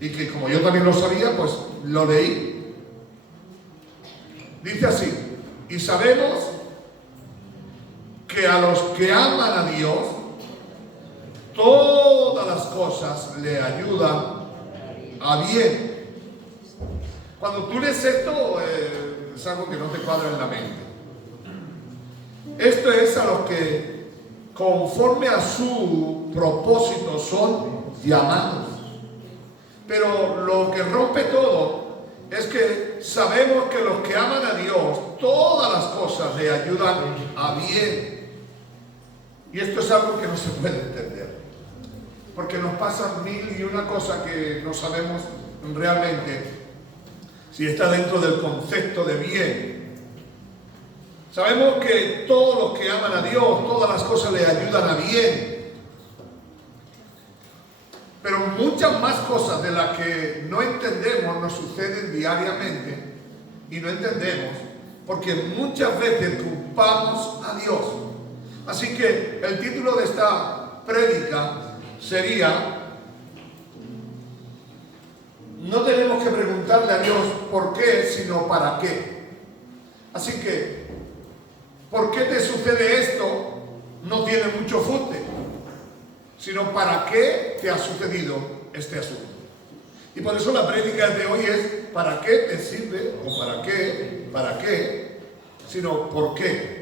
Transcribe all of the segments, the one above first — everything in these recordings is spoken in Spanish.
y que como yo también lo sabía, pues lo leí. Dice así: y sabemos que a los que aman a Dios, todas las cosas le ayudan a bien. Cuando tú lees esto, es algo que no te cuadra en la mente. Esto es a los que conforme a su propósito son llamados. Pero lo que rompe todo es que sabemos que los que aman a Dios, todas las cosas le ayudan a bien. Y esto es algo que no se puede entender, porque nos pasan mil y una cosa que no sabemos realmente si está dentro del concepto de bien. Sabemos que todos los que aman a Dios, todas las cosas le ayudan a bien. Pero muchas más cosas de las que no entendemos nos suceden diariamente y no entendemos porque muchas veces culpamos a Dios. Así que el título de esta prédica sería: no tenemos que preguntarle a Dios por qué, sino para qué. Así que, ¿por qué te sucede esto? No tiene mucho funde, sino para qué te ha sucedido este asunto. Y por eso la prédica de hoy es: ¿para qué te sirve? O ¿para qué? Sino ¿por qué?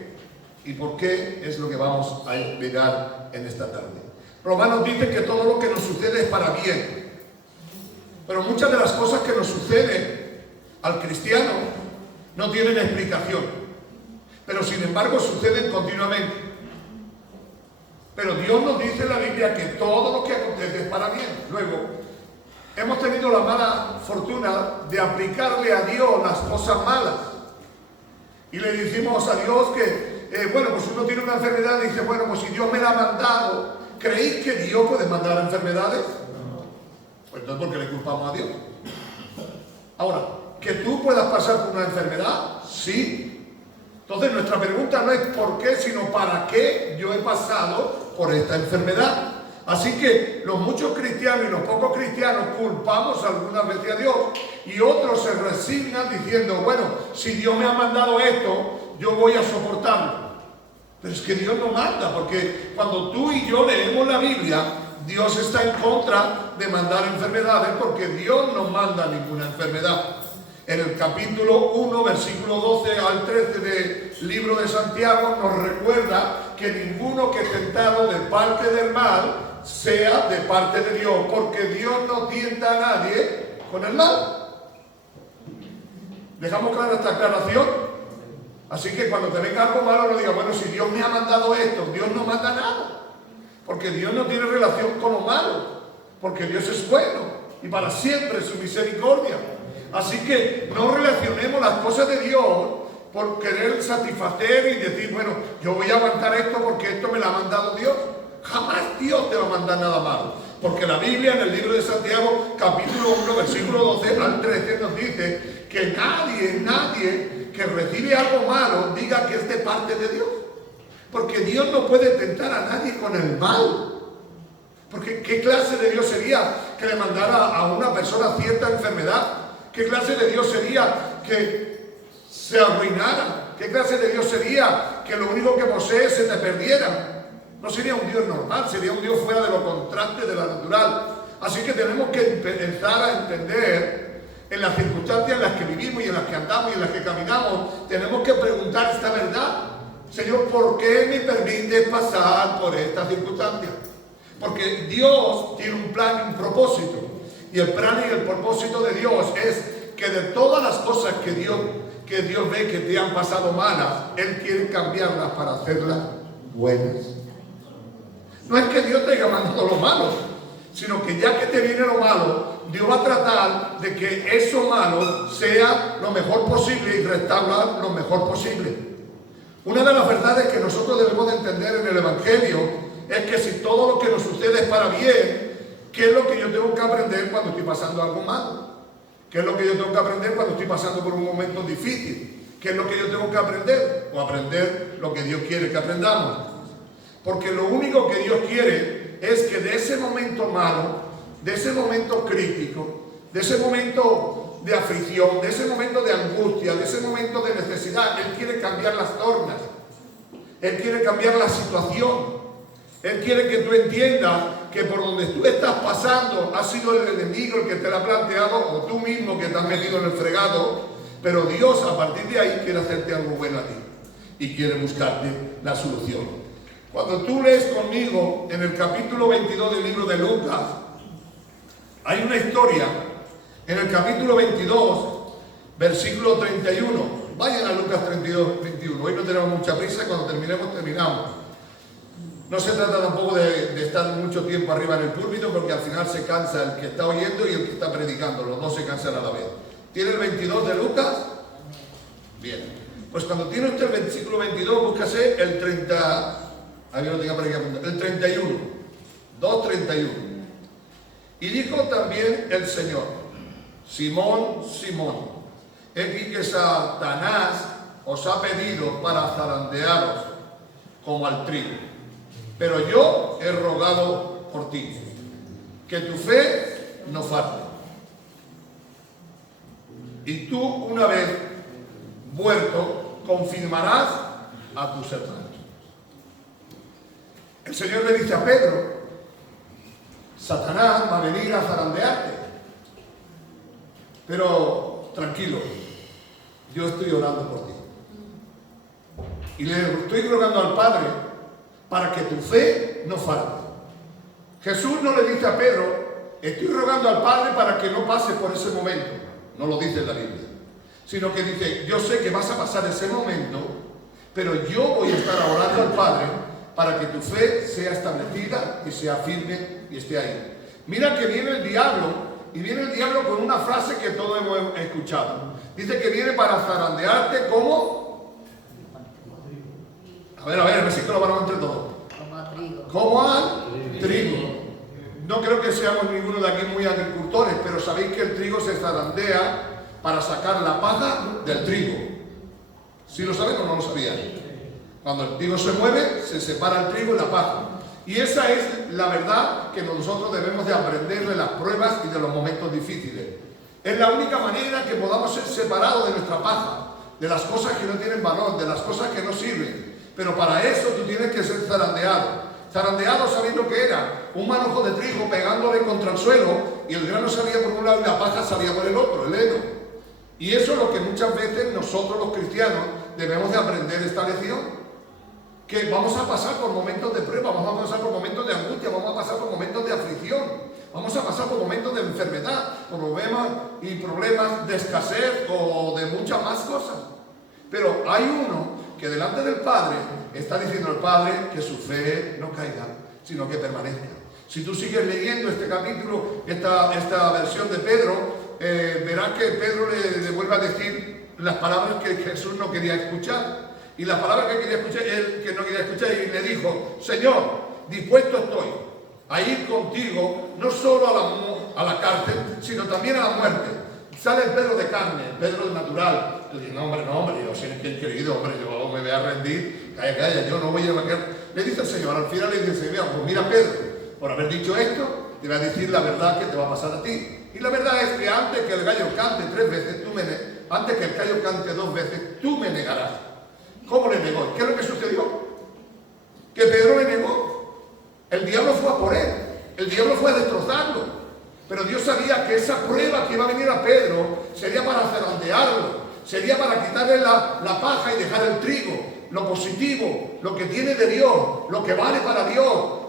Y por qué es lo que vamos a mirar en esta tarde. Romanos dice que todo lo que nos sucede es para bien. Pero muchas de las cosas que nos suceden al cristiano no tienen explicación. Pero sin embargo suceden continuamente. Pero Dios nos dice en la Biblia que todo lo que acontece es para bien. Luego, hemos tenido la mala fortuna de aplicarle a Dios las cosas malas. Y le decimos a Dios que, bueno, pues uno tiene una enfermedad y dice, bueno, pues si Dios me la ha mandado, ¿creéis que Dios puede mandar enfermedades? Pues entonces, ¿por qué le culpamos a Dios? Ahora, ¿que tú puedas pasar por una enfermedad? Sí. Entonces nuestra pregunta no es por qué, sino para qué yo he pasado por esta enfermedad. Así que los muchos cristianos y los pocos cristianos culpamos algunas veces a Dios, y otros se resignan diciendo, bueno, si Dios me ha mandado esto, yo voy a soportarlo. Pero es que Dios no manda, porque cuando tú y yo leemos la Biblia, Dios está en contra de mandar enfermedades, porque Dios no manda ninguna enfermedad. En el capítulo 1, versículo 12 al 13 del libro de Santiago nos recuerda que ninguno que es tentado de parte del mal sea de parte de Dios, porque Dios no tienta a nadie con el mal. ¿Dejamos clara esta aclaración? Así que cuando te venga algo malo no digas, bueno, si Dios me ha mandado esto, Dios no manda nada, porque Dios no tiene relación con lo malo, porque Dios es bueno y para siempre su misericordia. Así que no relacionemos las cosas de Dios por querer satisfacer y decir, bueno, yo voy a aguantar esto porque esto me lo ha mandado Dios. Jamás Dios te va a mandar nada malo, porque la Biblia en el libro de Santiago, capítulo 1, versículo 12 al 13 nos dice que nadie que recibe algo malo diga que es de parte de Dios, porque Dios no puede tentar a nadie con el mal. Porque ¿qué clase de Dios sería que le mandara a una persona cierta enfermedad? ¿Qué clase de Dios sería que se arruinara? ¿Qué clase de Dios sería que lo único que posee se te perdiera? No sería un Dios normal, sería un Dios fuera de lo contraste de la natural. Así que tenemos que empezar a entender en las circunstancias en las que vivimos y en las que andamos y en las que caminamos. Tenemos que preguntar esta verdad. Señor, ¿por qué me permites pasar por estas circunstancias? Porque Dios tiene un plan y un propósito. Y el plan y el propósito de Dios es que de todas las cosas que Dios ve que te han pasado malas, Él quiere cambiarlas para hacerlas buenas. No es que Dios te haya mandado lo malo, sino que ya que te viene lo malo, Dios va a tratar de que eso malo sea lo mejor posible y restaurar lo mejor posible. Una de las verdades que nosotros debemos de entender en el Evangelio es que si todo lo que nos sucede es para bien, ¿qué es lo que yo tengo que aprender cuando estoy pasando algo malo? ¿Qué es lo que yo tengo que aprender cuando estoy pasando por un momento difícil? ¿Qué es lo que yo tengo que aprender? O aprender lo que Dios quiere que aprendamos. Porque lo único que Dios quiere es que de ese momento malo, de ese momento crítico, de ese momento de aflicción, de ese momento de angustia, de ese momento de necesidad. Él quiere cambiar las tornas. Él quiere cambiar la situación. Él quiere que tú entiendas que por donde tú estás pasando ha sido el enemigo el que te lo ha planteado, o tú mismo que te has metido en el fregado, pero Dios a partir de ahí quiere hacerte algo bueno a ti y quiere buscarte la solución. Cuando tú lees conmigo en el capítulo 22 del libro de Lucas, hay una historia en el capítulo 22, versículo 31. Vayan a Lucas 32, 21. Hoy no tenemos mucha prisa, cuando terminemos, terminamos. No se trata tampoco de estar mucho tiempo arriba en el púlpito, porque al final se cansa el que está oyendo y el que está predicando. Los dos se cansan a la vez. ¿Tiene el 22 de Lucas? Bien. Pues cuando tiene usted el versículo 22, búscase el 30... A mí lo tenga por aquí apuntado. El 31. 2:31. Y dijo también el Señor: Simón, Simón, he aquí que Satanás os ha pedido para zarandearos como al trigo. Pero yo he rogado por ti, que tu fe no falte. Y tú, una vez vuelto, confirmarás a tus hermanos. El Señor le dice a Pedro: Satanás va a venir a zarandearte, pero tranquilo, yo estoy orando por ti. Y le estoy rogando al Padre para que tu fe no falte. Jesús no le dice a Pedro: estoy rogando al Padre para que no pase por ese momento. No lo dice en la Biblia. Sino que dice: yo sé que vas a pasar ese momento, pero yo voy a estar orando al Padre para que tu fe sea establecida y sea firme y esté ahí. Mira que viene el diablo, y viene el diablo con una frase que todos hemos escuchado. Dice que viene para zarandearte como... A ver, el versículo lo entre todos. Como al trigo. No creo que seamos ninguno de aquí muy agricultores, pero sabéis que el trigo se zarandea para sacar la paja del trigo. ¿Sí lo saben o no lo sabían? Cuando el trigo se mueve, se separa el trigo y la paja. Y esa es la verdad que nosotros debemos de aprender de las pruebas y de los momentos difíciles. Es la única manera que podamos ser separados de nuestra paja, de las cosas que no tienen valor, de las cosas que no sirven. Pero para eso tú tienes que ser zarandeado. Zarandeado, ¿sabéis lo que era? Un manojo de trigo pegándole contra el suelo, y el grano salía por un lado y la paja salía por el otro, el heno. Y eso es lo que muchas veces nosotros los cristianos debemos de aprender esta lección. Que vamos a pasar por momentos de prueba, vamos a pasar por momentos de angustia, vamos a pasar por momentos de aflicción, vamos a pasar por momentos de enfermedad, problemas de escasez o de muchas más cosas. Pero hay uno que delante del Padre está diciendo al Padre que su fe no caiga, sino que permanezca. Si tú sigues leyendo este capítulo, esta versión de Pedro, verás que Pedro le vuelve a decir las palabras que Jesús no quería escuchar. Y las palabras que quería escuchar, él que no quería escuchar, y le dijo: Señor, dispuesto estoy a ir contigo, no solo a la cárcel, sino también a la muerte. Sale el Pedro de carne, el Pedro natural. Le dice: no, hombre, yo soy el querido, hombre, yo me voy a rendir, calla, yo no voy a marcar. Le dice el Señor, al final le dice: mira Pedro, por haber dicho esto, te voy a decir la verdad que te va a pasar a ti. Y la verdad es que antes que el gallo cante 3 veces, antes que el gallo cante 2 veces, tú me negarás. ¿Cómo le negó? ¿Qué es lo que sucedió? Que Pedro le negó. El diablo fue a por él. El diablo fue a destrozarlo. Pero Dios sabía que esa prueba que iba a venir a Pedro sería para zarandearlo, sería para quitarle la paja y dejar el trigo, lo positivo, lo que tiene de Dios, lo que vale para Dios.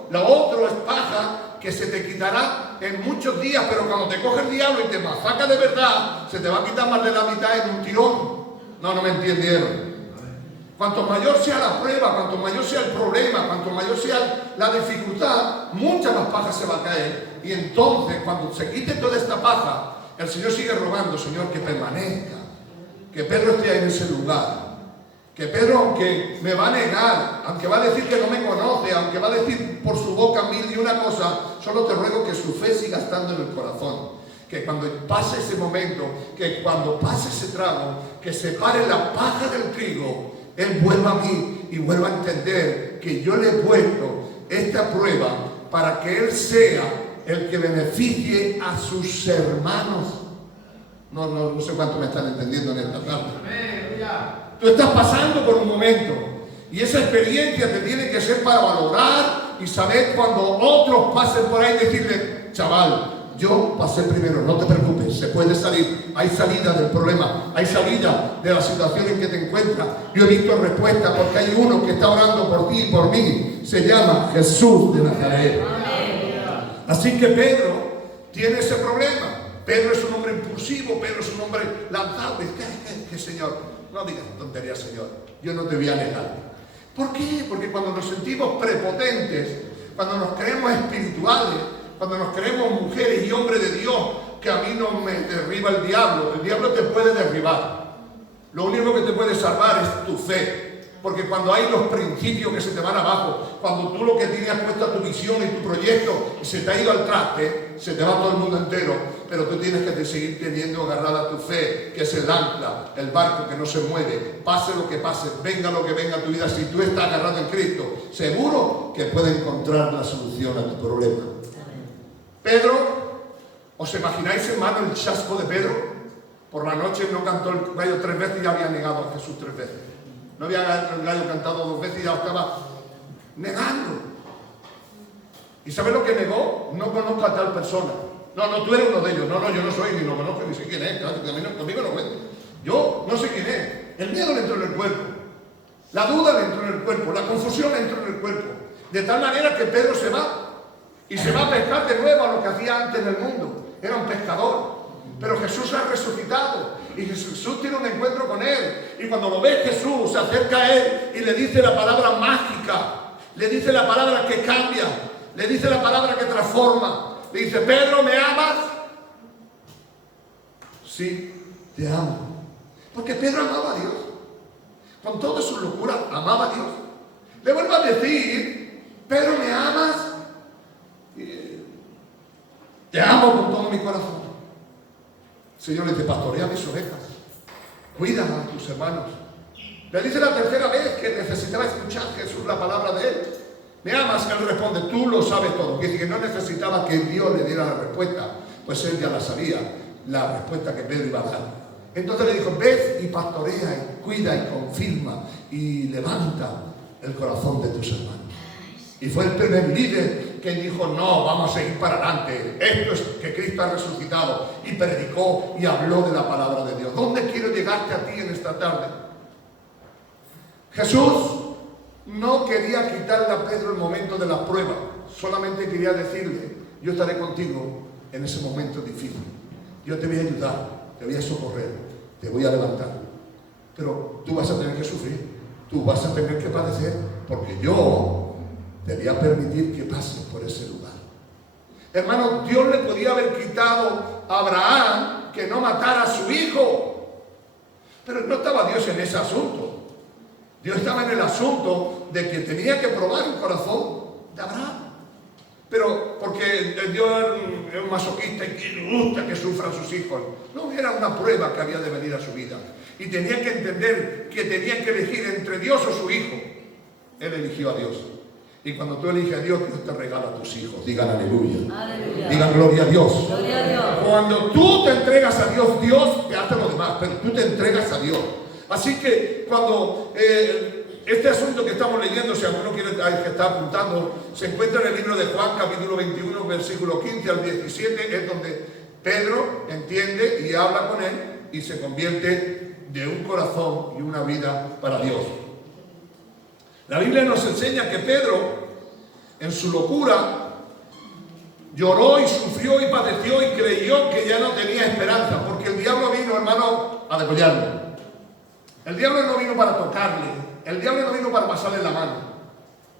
Lo otro es paja que se te quitará en muchos días, pero cuando te coge el diablo y te masaca de verdad, se te va a quitar más de la mitad en un tirón. No me entendieron. Cuanto mayor sea la prueba, cuanto mayor sea el problema, cuanto mayor sea la dificultad, mucha más paja se va a caer. Y entonces, cuando se quite toda esta paja, el Señor sigue rogando: Señor, que permanezca, que Pedro esté ahí en ese lugar, que Pedro, aunque me va a negar, aunque va a decir que no me conoce, aunque va a decir por su boca 1000 y una cosa, solo te ruego que su fe siga estando en el corazón. Que cuando pase ese momento, que cuando pase ese trago, que separe la paja del trigo, Él vuelva a mí y vuelva a entender que yo le he puesto esta prueba para que Él sea el que beneficie a sus hermanos. No sé cuánto me están entendiendo en esta tarde. Tú estás pasando por un momento y esa experiencia te tiene que ser para valorar y saber cuando otros pasen por ahí decirle, chaval, yo pasé primero, no te preocupes, se puede salir, hay salida del problema, hay salida de la situación en que te encuentras. Yo he visto respuesta porque hay uno que está orando por ti y por mí, se llama Jesús de Nazaret. Así que Pedro tiene ese problema. Pedro es un hombre impulsivo, Pedro es un hombre lanzado. ¿Qué, Señor? No digas tonterías, Señor, yo no te voy a negar. ¿Por qué? Porque cuando nos sentimos prepotentes, cuando nos creemos espirituales, cuando nos creemos mujeres y hombres de Dios, que a mí no me derriba el diablo te puede derribar. Lo único que te puede salvar es tu fe. Porque cuando hay los principios que se te van abajo, cuando tú lo que tenías puesta tu visión y tu proyecto se te ha ido al traste, se te va todo el mundo entero, pero tú tienes que seguir teniendo agarrada tu fe, que es el ancla, el barco que no se mueve, pase lo que pase, venga lo que venga a tu vida. Si tú estás agarrado en Cristo, seguro que puedes encontrar la solución a tu problema. Pedro, ¿os imagináis, hermano, el chasco de Pedro? Por la noche no cantó el gallo 3 veces y ya había negado a Jesús 3 veces. No había el gallo cantado 2 veces y ya estaba negando. ¿Y sabes lo que negó? No conozco a tal persona. No, tú eres uno de ellos. No, yo no soy, ni lo conozco, ni sé quién es. Claro, conmigo no cuenta. Yo no sé quién es. El miedo le entró en el cuerpo. La duda le entró en el cuerpo. La confusión le entró en el cuerpo. De tal manera que Pedro se va. Y se va a pescar de nuevo a lo que hacía antes en el mundo. Era un pescador. Pero Jesús ha resucitado. Y Jesús tiene un encuentro con él. Y cuando lo ve Jesús, se acerca a él y le dice la palabra mágica. Le dice la palabra que cambia. Le dice la palabra que transforma. Le dice, Pedro, ¿me amas? Sí, te amo. Porque Pedro amaba a Dios. Con toda su locura, amaba a Dios. Le vuelvo a decir, Pedro, ¿me amas? Te amo con todo mi corazón. El Señor le dice, pastorea mis ovejas, cuida a tus hermanos. Le dice la tercera vez que necesitaba escuchar Jesús la palabra de él. ¿Me amas? Él responde, tú lo sabes todo. Quiere decir que no necesitaba que Dios le diera la respuesta, pues él ya la sabía, la respuesta que Pedro iba a dar. Entonces le dijo, ve y pastorea y cuida y confirma y levanta el corazón de tus hermanos. Y fue el primer líder que dijo, no, vamos a seguir para adelante. Esto es que Cristo ha resucitado. Y predicó y habló de la palabra de Dios. ¿Dónde quiero llegarte a ti en esta tarde? Jesús no quería quitarle a Pedro el momento de la prueba. Solamente quería decirle, yo estaré contigo en ese momento difícil. Yo te voy a ayudar, te voy a socorrer, te voy a levantar. Pero tú vas a tener que sufrir, tú vas a tener que padecer, porque yo te voy a permitir que pases por ese lugar. Hermano, Dios le podía haber quitado a Abraham que no matara a su hijo. Pero no estaba Dios en ese asunto. Dios estaba en el asunto de que tenía que probar el corazón de Abraham. Pero porque Dios es un masoquista y que le gusta que sufran sus hijos. No, era una prueba que había de venir a su vida. Y tenía que entender que tenía que elegir entre Dios o su hijo. Él eligió a Dios. Y cuando tú eliges a Dios, Dios te regala a tus hijos. Digan aleluya. Aleluya. Digan gloria a Dios. Gloria a Dios. Cuando tú te entregas a Dios, Dios te hace lo demás, pero tú te entregas a Dios. Así que cuando este asunto que estamos leyendo, si alguno quiere que está apuntando, se encuentra en el libro de Juan, capítulo 21, versículo 15 al 17, es donde Pedro entiende y habla con él y se convierte de un corazón y una vida para Dios. La Biblia nos enseña que Pedro, en su locura, lloró y sufrió y padeció y creyó que ya no tenía esperanza, porque el diablo vino, hermano, a degollarlo. El diablo no vino para tocarle, el diablo no vino para pasarle la mano,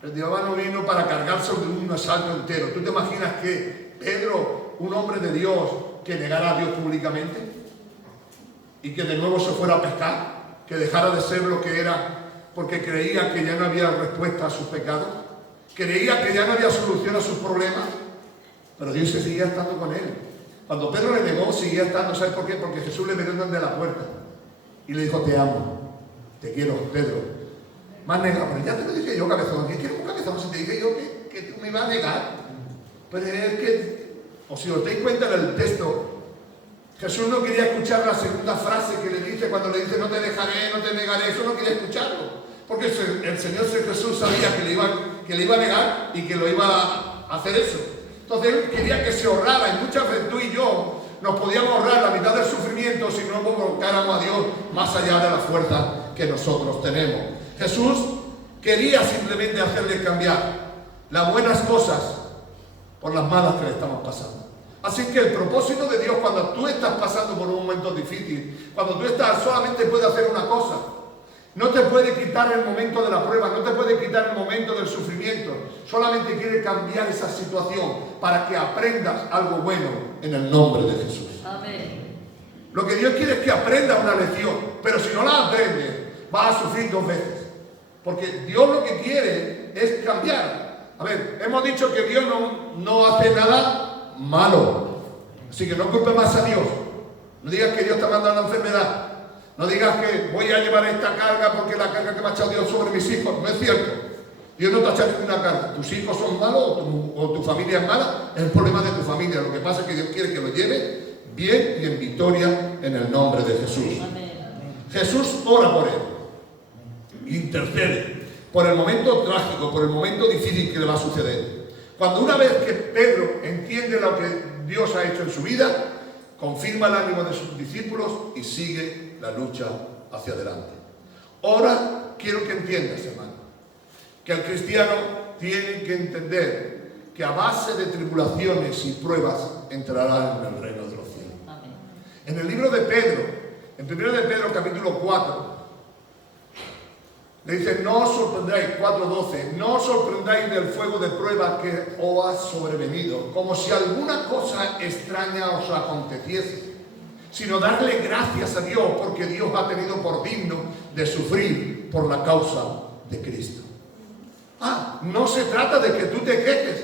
el diablo vino para cargarse de un asalto entero. ¿Tú te imaginas que Pedro, un hombre de Dios, que negara a Dios públicamente y que de nuevo se fuera a pescar, que dejara de ser lo que era porque creía que ya no había respuesta a sus pecados, creía que ya no había solución a sus problemas? Pero Dios seguía estando con él. Cuando Pedro le negó, seguía estando. ¿Sabes por qué? Porque Jesús le vino desde la puerta y le dijo, te amo, te quiero, Pedro. Más negado, pero ya te lo dije yo, cabezón. ¿Qué quiero un cabezón? Si te dije yo que tú me ibas a negar. Pero es que o si os dais cuenta en el texto, Jesús no quería escuchar la segunda frase que le dice cuando le dice no te dejaré, no te negaré. Eso no quería escucharlo, porque el Señor Jesús sabía que le iba a negar y que lo iba a hacer eso. Entonces él quería que se ahorrara, y muchas veces tú y yo nos podíamos ahorrar la mitad del sufrimiento si no colocáramos a Dios más allá de la fuerza que nosotros tenemos. Jesús quería simplemente hacerle cambiar las buenas cosas por las malas que le estamos pasando. Así que el propósito de Dios, cuando tú estás pasando por un momento difícil, cuando tú estás, solamente puede hacer una cosa. No te puede quitar el momento de la prueba, no te puede quitar el momento del sufrimiento. Solamente quiere cambiar esa situación para que aprendas algo bueno en el nombre de Jesús. Amén. Lo que Dios quiere es que aprendas una lección, pero si no la aprendes, vas a sufrir 2 veces. Porque Dios lo que quiere es cambiar. A ver, hemos dicho que Dios no hace nada malo. Así que no culpes más a Dios. No digas que Dios te ha mandado una enfermedad. No digas que voy a llevar esta carga porque la carga que me ha echado Dios sobre mis hijos. No es cierto. Dios no te ha echado ninguna carga. Tus hijos son malos o tu familia es mala. Es el problema de tu familia. Lo que pasa es que Dios quiere que lo lleve bien y en victoria en el nombre de Jesús. Amén. Jesús ora por él. Intercede por el momento trágico, por el momento difícil que le va a suceder. Cuando una vez que Pedro entiende lo que Dios ha hecho en su vida, confirma el ánimo de sus discípulos y sigue la lucha hacia adelante. Ahora quiero que entiendas, hermano, que el cristiano tiene que entender que a base de tribulaciones y pruebas entrará en el reino de los cielos. Amén. En el libro de Pedro, en 1 de Pedro capítulo 4, le dice, no os sorprendáis, 4:12, no os sorprendáis del fuego de prueba que os ha sobrevenido, como si alguna cosa extraña os aconteciese, sino darle gracias a Dios, porque Dios ha tenido por digno de sufrir por la causa de Cristo. No se trata de que tú te quejes.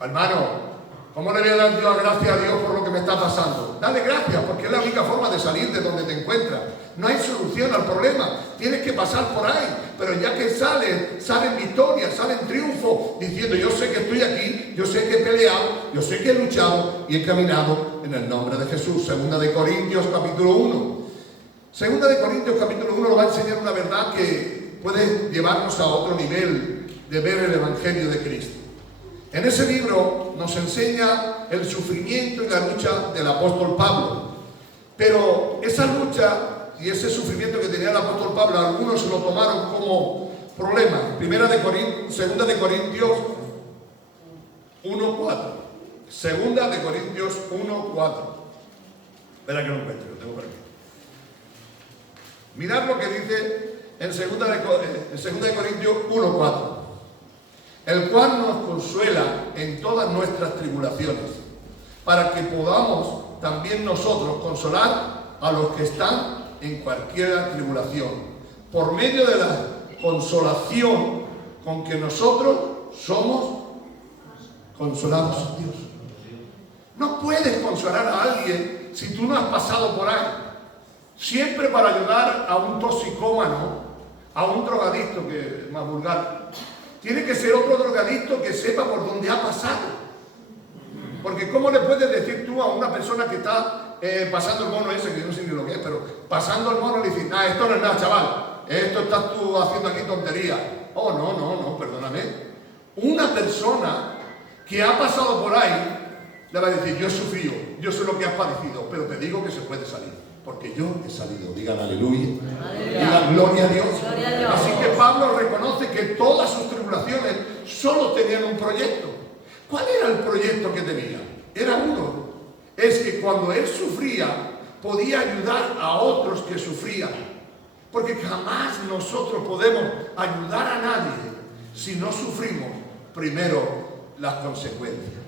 Hermano, ¿cómo le voy a dar gracias a Dios por lo que me está pasando? Dale gracias, porque es la única forma de salir de donde te encuentras. No hay solución al problema, tienes que pasar por ahí, pero ya que salen victorias, salen triunfos, diciendo yo sé que estoy aquí, yo sé que he peleado, yo sé que he luchado y he caminado en el nombre de Jesús. 2 de Corintios capítulo 1. 2 de Corintios capítulo 1 nos va a enseñar una verdad que puede llevarnos a otro nivel de ver el Evangelio de Cristo. En ese libro nos enseña el sufrimiento y la lucha del apóstol Pablo, pero esa lucha y ese sufrimiento que tenía el apóstol Pablo, algunos se lo tomaron como problema. 2 de Corintios 1:4. 2 de Corintios 1:4. Espera que lo encuentro, lo tengo por aquí. Mirad lo que dice en 2 de Corintios 1:4. El cual nos consuela en todas nuestras tribulaciones, para que podamos también nosotros consolar a los que están en cualquier tribulación, por medio de la consolación con que nosotros somos consolados en Dios. No puedes consolar a alguien si tú no has pasado por ahí. Siempre para ayudar a un toxicómano, a un drogadicto, que es más vulgar, tiene que ser otro drogadicto que sepa por dónde ha pasado. Porque ¿cómo le puedes decir tú a una persona que está pasando el mono ese, que yo no sé ni lo que es, pero pasando el mono, le dices, esto no es nada, chaval, esto estás tú haciendo aquí tontería? Oh, no, perdóname. Una persona que ha pasado por ahí le va a decir, yo he sufrido, yo sé lo que has padecido, pero te digo que se puede salir, porque yo he salido. Digan aleluya, digan gloria a Dios. Gloria a Dios. Así que Pablo reconoce que todas sus tribulaciones solo tenían un proyecto. ¿Cuál era el proyecto que tenía? Era uno. Es que cuando él sufría, podía ayudar a otros que sufrían. Porque jamás nosotros podemos ayudar a nadie si no sufrimos primero las consecuencias.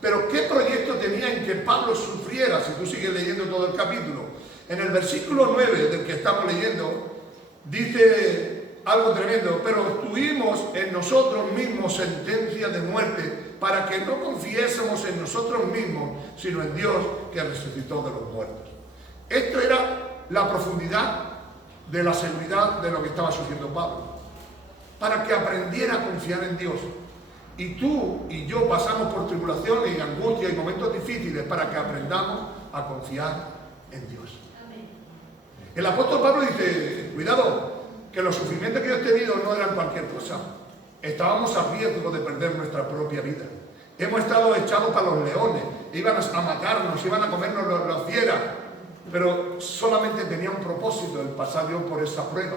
Pero ¿qué proyecto tenía en que Pablo sufriera? Si tú sigues leyendo todo el capítulo. En el versículo 9 del que estamos leyendo, dice algo tremendo. Pero tuvimos en nosotros mismos sentencia de muerte, para que no confiésemos en nosotros mismos, sino en Dios que resucitó de los muertos. Esto era la profundidad de la seguridad de lo que estaba sufriendo Pablo, para que aprendiera a confiar en Dios. Y tú y yo pasamos por tribulaciones y angustia y momentos difíciles para que aprendamos a confiar en Dios. El apóstol Pablo dice, cuidado, que los sufrimientos que yo he tenido no eran cualquier cosa. Estábamos a riesgo de perder nuestra propia vida. Hemos estado echados para los leones, iban a matarnos, iban a comernos las fieras, pero solamente tenía un propósito el pasar yo por esa prueba,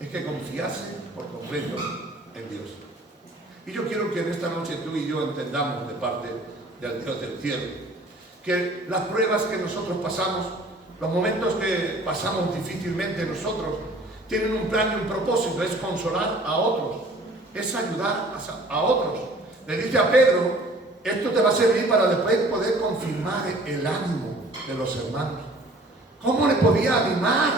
es que confiase por completo en Dios. Y yo quiero que en esta noche tú y yo entendamos de parte del Dios del cielo, que las pruebas que nosotros pasamos, los momentos que pasamos difícilmente nosotros, tienen un plan y un propósito, es consolar a otros, es ayudar a otros. Le dice a Pedro, esto te va a servir para después poder confirmar el ánimo de los hermanos. ¿Cómo le podía animar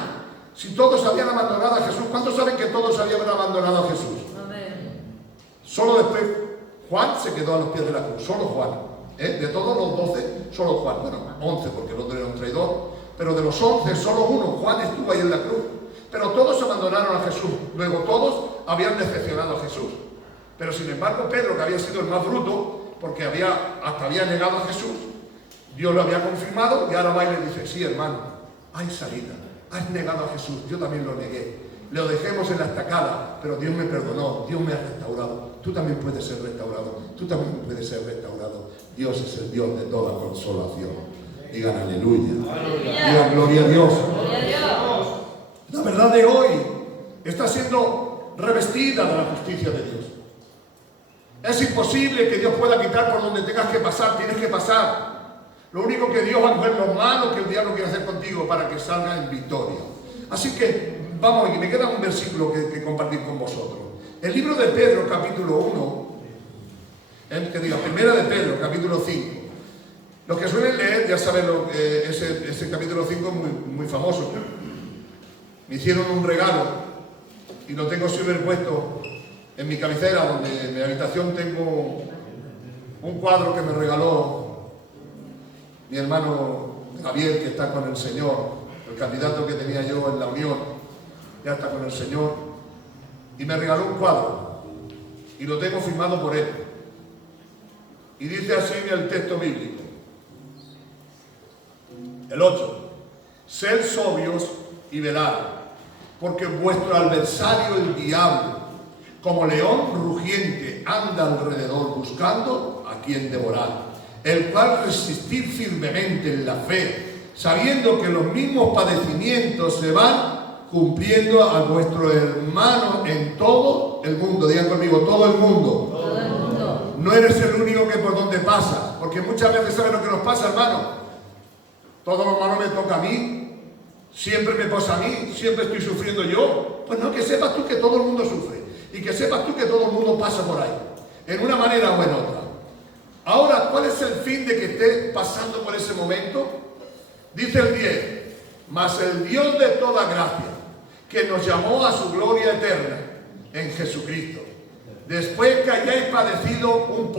si todos habían abandonado a Jesús? ¿Cuántos saben que todos habían abandonado a Jesús? Amén. Solo después Juan se quedó a los pies de la cruz, solo Juan. De todos los 12, solo Juan. Bueno, 11 porque el otro era un traidor. Pero de los 11, solo uno, Juan, estuvo ahí en la cruz. Pero todos abandonaron a Jesús. Luego todos habían decepcionado a Jesús. Pero sin embargo Pedro, que había sido el más bruto, porque hasta había negado a Jesús, Dios lo había confirmado y ahora va y le dice, sí hermano, hay salida, has negado a Jesús, yo también lo negué, lo dejemos en la estacada, pero Dios me perdonó, Dios me ha restaurado, tú también puedes ser restaurado, tú también puedes ser restaurado. Dios es el Dios de toda consolación. Digan aleluya, digan gloria a Dios. La verdad de hoy está siendo revestida de la justicia de Dios. Es imposible que Dios pueda quitar por donde tengas que pasar, tienes que pasar. Lo único que Dios va a ver lo malo que el diablo quiere hacer contigo para que salga en victoria. Así que, vamos, y me queda un versículo que compartir con vosotros. El libro de Pedro, capítulo 1, primera de Pedro, capítulo 5. Los que suelen leer ya saben ese capítulo 5 es muy famoso. Me hicieron un regalo y lo tengo siempre puesto en mi cabecera, donde en mi habitación tengo un cuadro que me regaló mi hermano Javier, que está con el Señor, el candidato que tenía yo en la Unión, ya está con el Señor, y me regaló un cuadro, y lo tengo firmado por él. Y dice así en el texto bíblico, el 8, sed sobrios y velad, porque vuestro adversario el diablo, como león rugiente, anda alrededor buscando a quien devorar, el cual resistir firmemente en la fe, sabiendo que los mismos padecimientos se van cumpliendo a vuestro hermano en todo el mundo. Digan conmigo, todo el mundo. Todo el mundo. No eres el único que por donde pasas, porque muchas veces sabes lo que nos pasa, hermano. Todo lo malo me toca a mí, siempre me pasa a mí, siempre estoy sufriendo yo. Pues no, que sepas tú que todo el mundo sufre. Y que sepas tú que todo el mundo pasa por ahí, en una manera o en otra. Ahora, ¿cuál es el fin de que estés pasando por ese momento? Dice el 10, mas el Dios de toda gracia, que nos llamó a su gloria eterna en Jesucristo, después que hayáis padecido un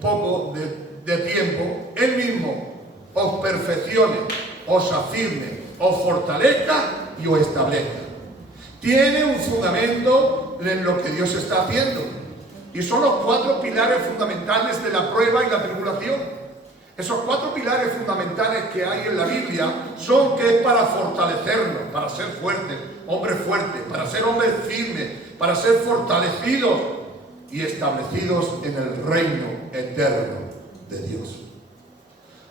poco de tiempo, Él mismo os perfeccione, os afirme, os fortalezca y os establezca. Tiene un fundamento en lo que Dios está haciendo. Y son los 4 pilares fundamentales de la prueba y la tribulación. Esos 4 pilares fundamentales que hay en la Biblia son que es para fortalecernos, para ser fuertes, hombres fuertes, para ser hombres firmes, para ser fortalecidos y establecidos en el reino eterno de Dios.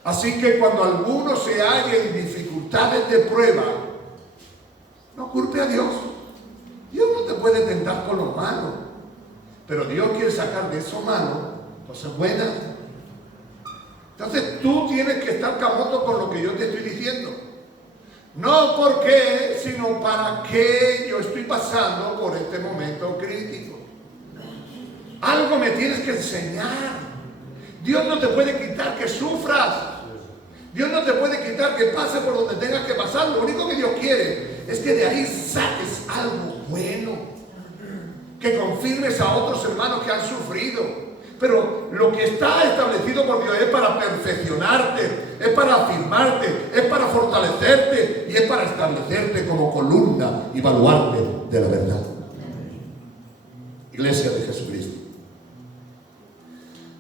Así que cuando alguno se halle en dificultades de prueba, no culpe a Dios. Dios no te puede tentar con lo malo, pero Dios quiere sacar de eso malo cosas buenas. Entonces tú tienes que estar camoto con lo que yo te estoy diciendo. No por qué, sino para qué yo estoy pasando por este momento crítico. Algo me tienes que enseñar. Dios no te puede quitar que sufras. Dios no te puede quitar que pases por donde tengas que pasar. Lo único que Dios quiere es que de ahí saques algo bueno, que confirmes a otros hermanos que han sufrido. Pero lo que está establecido por Dios es para perfeccionarte, es para afirmarte, es para fortalecerte y es para establecerte como columna y baluarte de la verdad. Iglesia de Jesucristo.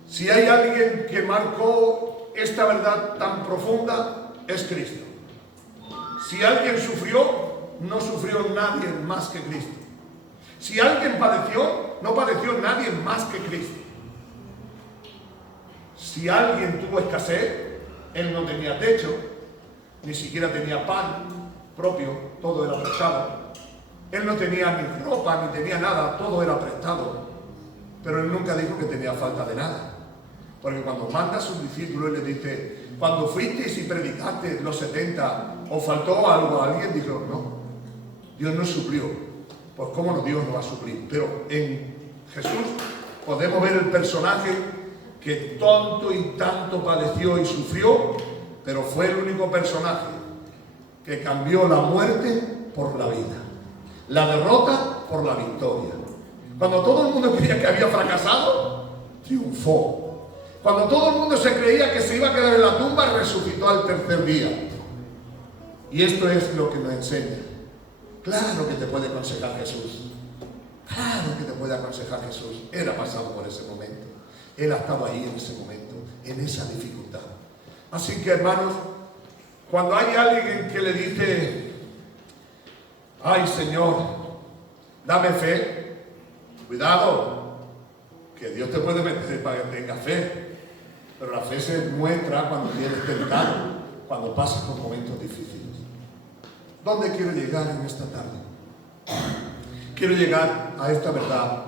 Si hay alguien que marcó esta verdad tan profunda, es Cristo. Si alguien sufrió, no sufrió nadie más que Cristo. Si alguien padeció, no padeció nadie más que Cristo. Si alguien tuvo escasez, él no tenía techo, ni siquiera tenía pan propio, todo era prestado. Él no tenía ni ropa, ni tenía nada, todo era prestado. Pero él nunca dijo que tenía falta de nada. Porque cuando manda a sus discípulos y les dice, cuando fuisteis y predicaste los 70, ¿os faltó algo a alguien? Dijo, no, Dios no suplió. Pues cómo no, Dios no va a suplir. Pero en Jesús podemos ver el personaje que tanto y tanto padeció y sufrió, pero fue el único personaje que cambió la muerte por la vida, la derrota por la victoria. Cuando todo el mundo creía que había fracasado, triunfó. Cuando todo el mundo se creía que se iba a quedar en la tumba, resucitó al tercer día. Y esto es lo que nos enseña. Claro que te puede aconsejar Jesús. Claro que te puede aconsejar Jesús. Él ha pasado por ese momento. Él ha estado ahí en ese momento, en esa dificultad. Así que, hermanos, cuando hay alguien que le dice, ay Señor, dame fe, cuidado, que Dios te puede meter para que tengas fe, pero la fe se muestra cuando tienes tentado, cuando pasas por momentos difíciles. ¿Dónde quiero llegar en esta tarde? Quiero llegar a esta verdad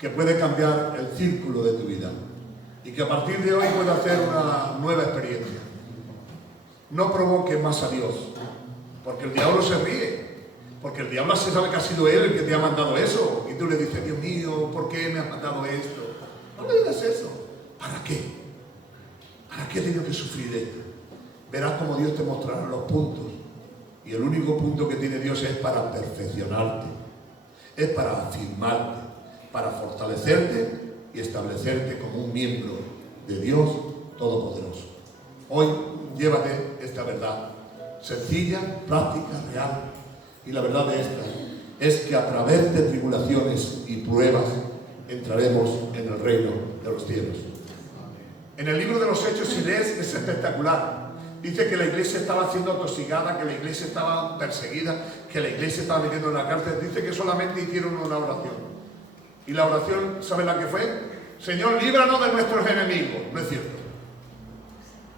que puede cambiar el círculo de tu vida y que a partir de hoy pueda hacer una nueva experiencia. No provoques más a Dios, porque el diablo se ríe, porque el diablo se sabe que ha sido él el que te ha mandado eso, y tú le dices, Dios mío, ¿por qué me has mandado esto? No le digas eso. ¿Para qué? ¿Para qué he tenido que sufrir esto? Verás cómo Dios te mostrará los puntos, y el único punto que tiene Dios es para perfeccionarte, es para afirmarte, para fortalecerte y establecerte como un miembro de Dios Todopoderoso. Hoy llévate esta verdad sencilla, práctica, real. Y la verdad de esta es que a través de tribulaciones y pruebas entraremos en el reino de los cielos. En el libro de los Hechos, si lees, es espectacular. Dice que la iglesia estaba siendo atosigada, que la iglesia estaba perseguida, que la iglesia estaba metiendo en la cárcel. Dice que solamente hicieron una oración. Y la oración, ¿sabe la que fue? Señor, líbranos de nuestros enemigos. No es cierto.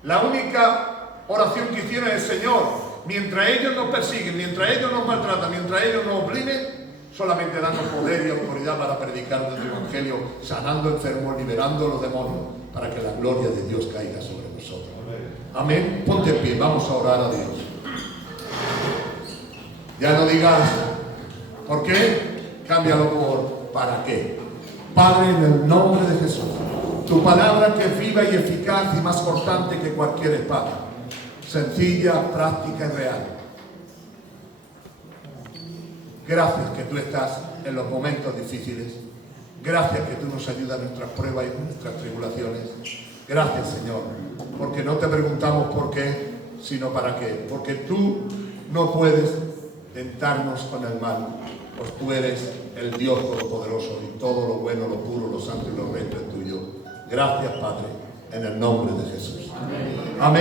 La única oración que hicieron es, Señor, mientras ellos nos persiguen, mientras ellos nos maltratan, mientras ellos nos oprimen, solamente danos poder y autoridad para predicar tu evangelio, sanando enfermos, liberando a los demonios, para que la gloria de Dios caiga sobre nosotros. Amén. Ponte en pie, vamos a orar a Dios. Ya no digas, ¿por qué? Cámbialo por ¿para qué? Padre, en el nombre de Jesús, tu palabra que es viva y eficaz y más cortante que cualquier espada, sencilla, práctica y real. Gracias que tú estás en los momentos difíciles. Gracias que tú nos ayudas en nuestras pruebas y en nuestras tribulaciones. Gracias, Señor, porque no te preguntamos por qué, sino para qué. Porque tú no puedes tentarnos con el mal, pues tú eres el Dios Todopoderoso y todo lo bueno, lo puro, lo santo y lo recto es tuyo. Gracias, Padre, en el nombre de Jesús. Amén.